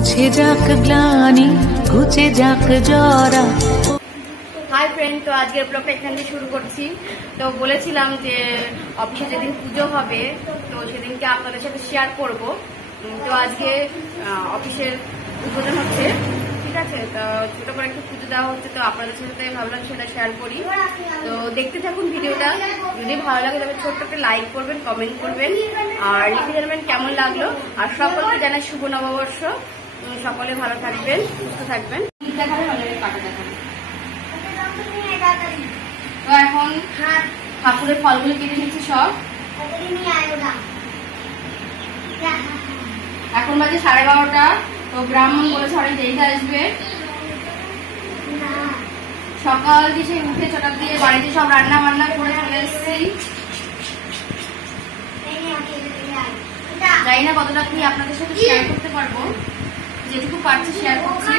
মুছে যাক গ্লানি, ঘুচে যাক জরা। হাই ফ্রেন্ড, তো আজকের ব্লগটা এখান থেকে শুরু করছি। তো বলেছিলাম যে অফিসে যেদিন পুজো হবে তো সেদিনকে আপনাদের সাথে শেয়ার করব। তো আজকে অফিসের উদ্বোধন হচ্ছে, ঠিক আছে? তো ছোট করে একটু পুজো দেওয়া হচ্ছে, তো আপনাদের সাথে ভাবলাম সেটা শেয়ার করি। তো দেখতে থাকুন ভিডিওটা। যদি ভালো লাগে তবে ছোট্ট একটা লাইক করবেন, কমেন্ট করবেন আর লিখে জানাবেন কেমন লাগলো। আর সকলকে জানাই শুভ নববর্ষ। সকলে ভালো থাকবেন, সুস্থ থাকবেন। দেখাবে মানে কাটা দেখাবে। তো এখন ঠাকুরের ফলগুলো কেটে নিচ্ছি সব। এখন বাজে 12:30। তো ব্রাহ্মণ বলেছে অনেক দেরিতে আসবে। সকাল দিয়ে উঠে চটার দিয়ে বাড়িতে সব রান্না বান্না করে চলে এসেছি। জানি না কতটা কি আপনাদের সাথে শেয়ার করতে পারবো, যেটুকু পারছি শেয়ার করছি।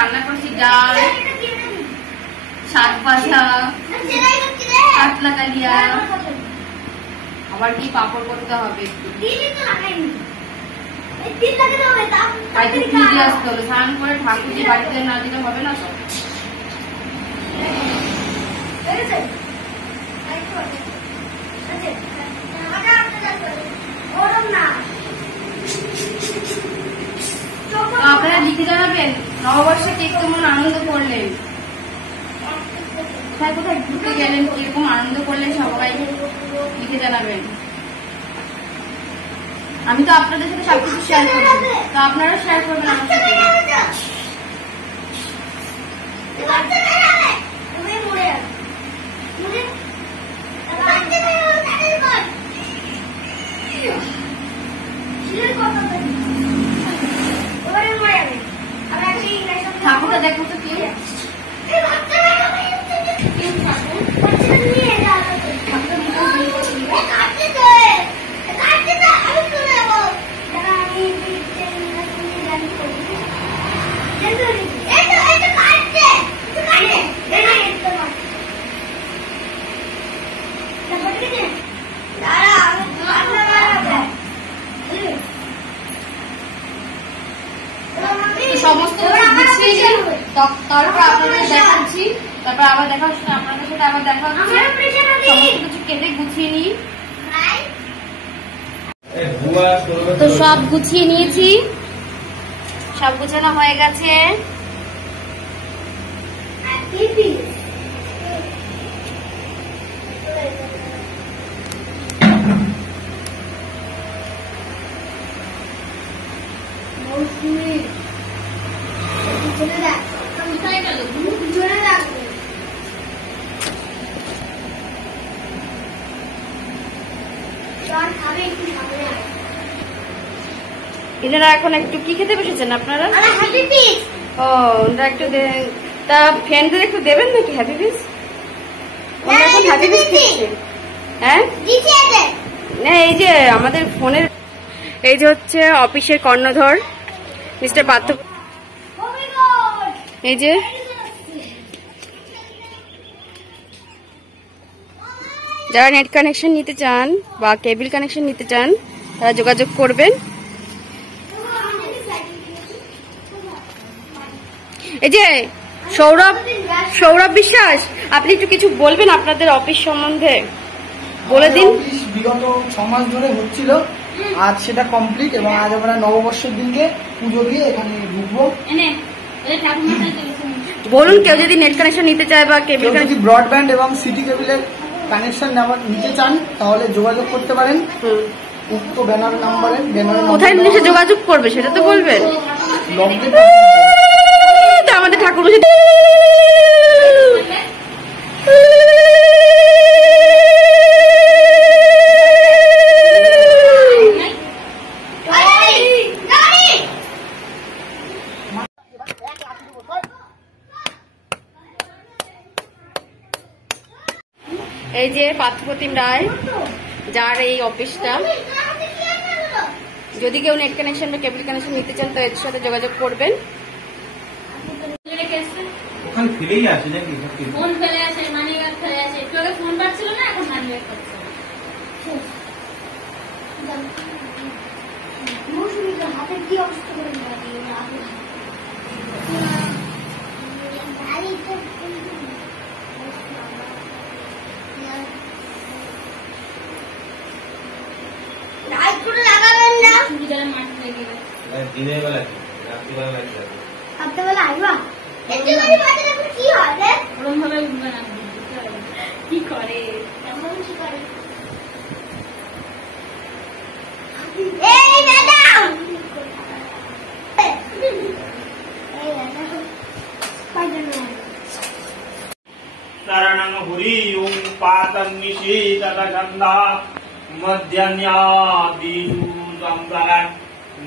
রান্না করছি ডাল, শাক ভাজা, কাতলা কালিয়া, আবার কি পাপড় করতে হবে। আসতে হলো স্নান করে ঠাকুর যে বাড়িতে না দিলে হবে না। সব আপনারা লিখে জানাবেন নববর্ষে কে কেমন আনন্দ করলেন, কোথায় কোথায় ঘুরতে গেলেন, কিরকম আনন্দ করলেন সবাই লিখে জানাবেন। আমি তো আপনাদের সাথে সবকিছু শেয়ার করবো, তো আপনারা শেয়ার করবেন আমার সাথে। ঠাকুরটা দেখো তো কি সমস্ত তারপর আপনাদের দেখাচ্ছি, তারপর আবার দেখা হচ্ছে আপনাদের সাথে, আবার দেখা হচ্ছে। সমস্ত কিছু কেটে গুছিয়ে নিই। তো সব গুছিয়ে নিয়েছি, সব গুছানো হয়ে গেছে। এনারা এখন একটু কি খেতে বসেছেন আপনারা? ও একটু তা ফ্রেন্ডদের একটু দেবেন নাকি হ্যাপি পিস? এখন হ্যাপি পিস খেয়েছে। হ্যাঁ না, এই যে আমাদের ফোনের এই যে হচ্ছে অফিসের কর্ণধর মিস্টার পার্থ। এই যে যারা নেট কানেকশন নিতে চান বা কেবল কানেকশন নিতে চান তারা যোগাযোগ করবেন। এই যে সৌরভ বিশ্বাস, আপনি একটু কিছু বলবেন আপনাদের অফিস সম্বন্ধে বলে দিন। বিগত 6 মাস ধরে হচ্ছিল, আজ সেটা কমপ্লিট এবং আজ আমরা নববর্ষের দিনকে পুজো দিয়ে এখানে ঢুকবো। বলুন, কেউ যদি নেট কানেকশন নিতে চায় বা কেবল যদি ব্রডব্যান্ড এবং সিটি কেবলের কানেকশন নিতে চান তাহলে যোগাযোগ করতে পারেন উক্ত ব্যানার নাম্বারে। কোথায় নিচে যোগাযোগ করবে সেটা তো বলবেন। আমাদের ঠাকুর এই যে পার্থপ্রতিম রায়, যার এই অফিসটা। যদি কেউ নেট কানেকশন বা কেবল কানেকশন নিতে চান তো এর সাথে যোগাযোগ করবেন। ওখানে ফেলেই আছে নাকি? ফোন ফেলে আছে, মানি ব্যাগ ফেলে আছে। একটু আগে ফোন পাচ্ছিল না, এখন মানি ব্যাগ পাচ্ছে। হাতে কি অবস্থা করে লাগাবেন না। দিনের বেলা রাত্রিবেলা লাগছে, রাত্রেবেলা আইবা কি হয় রে? ওরম ভাবে উঠবে না, কি করে এমন কি করে? এই ম্যাডাম, এই ম্যাডাম স্পাইডারম্যান। शरणं हुरियुं पातं निशीतगन्धा मध्याह्नादिषु सम्भरन्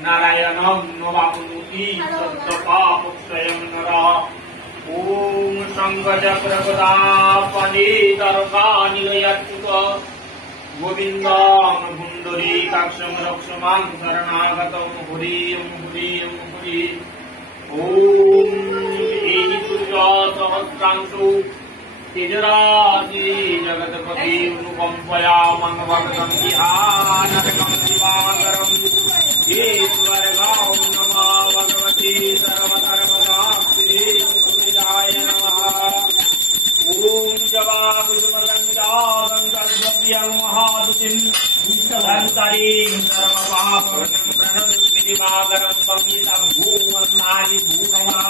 नारायणं नमामि सत्तपापक्षयं नरः। ॐ शङ्खचक्रगदापनितर्कानिलयच्युत गोविन्दं पुण्डरीकाक्षं रक्ष मां शरणागतं हुरियुं हुरियुं हुरि। ॐ एहि सूर्यसहस्रांशु तेजराशि जगतपति अनुकम्पया मङ्गभगतं विहानरकं दिवाकरम् ईश्वरगां नमः भगवती सर्वधर्मदात्रिजाय नमः। ॐ जवाकुसुमगञ्जागङ्गद्रव्यं महादुतिं धन्तरीं सर्वपापवनं प्रणतस्मि दिवाकरं संहितं भूमन्नादि भूमया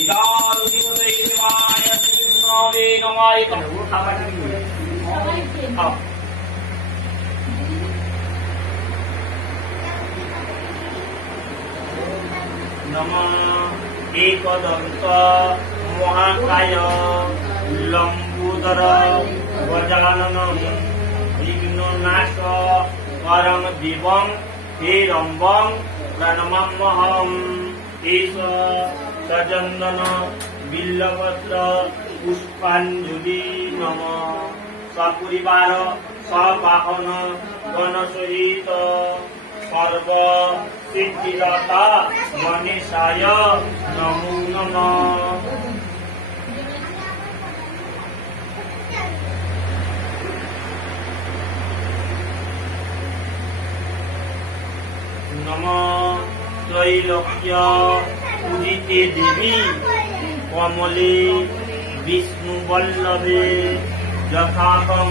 इदारुदिवदैवाय श्रीकृष्णावे नमाय नमः एकदन्त महाकाय लम्बोदर गजाननं विघ्ननाश परं देवं हेरम्बं प्रणमाम्यहम्। एष सचन्दन बिल्लपत्र पुष्पाञ्जलि नमः। सपरिवार सवाहन गणसहित सर्व सिद्धिदाता गणेशाय नमो नमः। नमः त्रैलोक्य पूजिते देवी कमले विष्णुवल्लभे यथाकं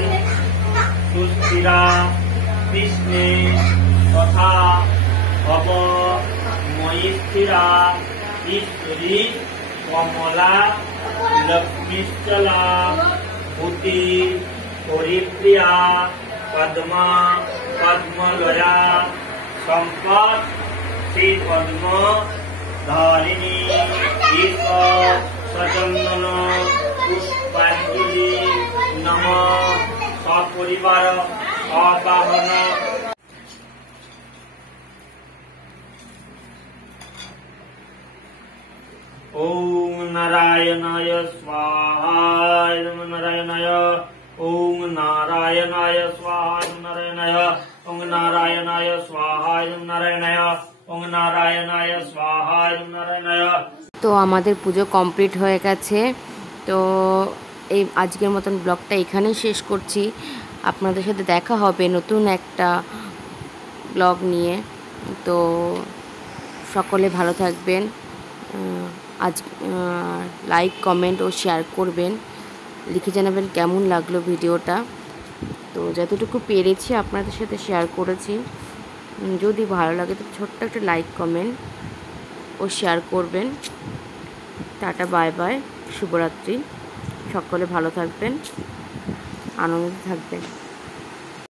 सुस्थिरा कृष्णे तथा भव मयि स्थिरा ईश्वरी कमला लक्ष्मीश्चला भूति हरिप्रिया पद्मा पद्मलया सम्पत् श्री पद्म धारिणी ईश सचन्दन पुष्पाञ्जलि नमः। सपरिवार अपाहन ओम नारायणाय स्वाहा नारायणाय ओम नारायणाय स्वाहा नारायणाय ओम नारायणाय स्वाहा नारायणाय ओम नारायणाय स्वाहा नारायणाय। তো আমাদের পুজো কমপ্লিট হয়ে গেছে। তো এই আজকের মতন ব্লগটা এখানেই শেষ করছি। আপনাদের সাথে দেখা হবে নতুন একটা ব্লগ নিয়ে। তো সকলে ভালো থাকবেন। আজ লাইক কমেন্ট ও শেয়ার করবেন, লিখে জানাবেন কেমন লাগলো ভিডিওটা। তো যতটুকু পেরেছি আপনাদের সাথে শেয়ার করেছি। যদি ভালো লাগে তো ছোট্ট একটা লাইক কমেন্ট ও শেয়ার করবেন। টাটা বাই বাই, শুভরাত্রি। সকলে ভালো থাকবেন, আনন্দে থাকবেন।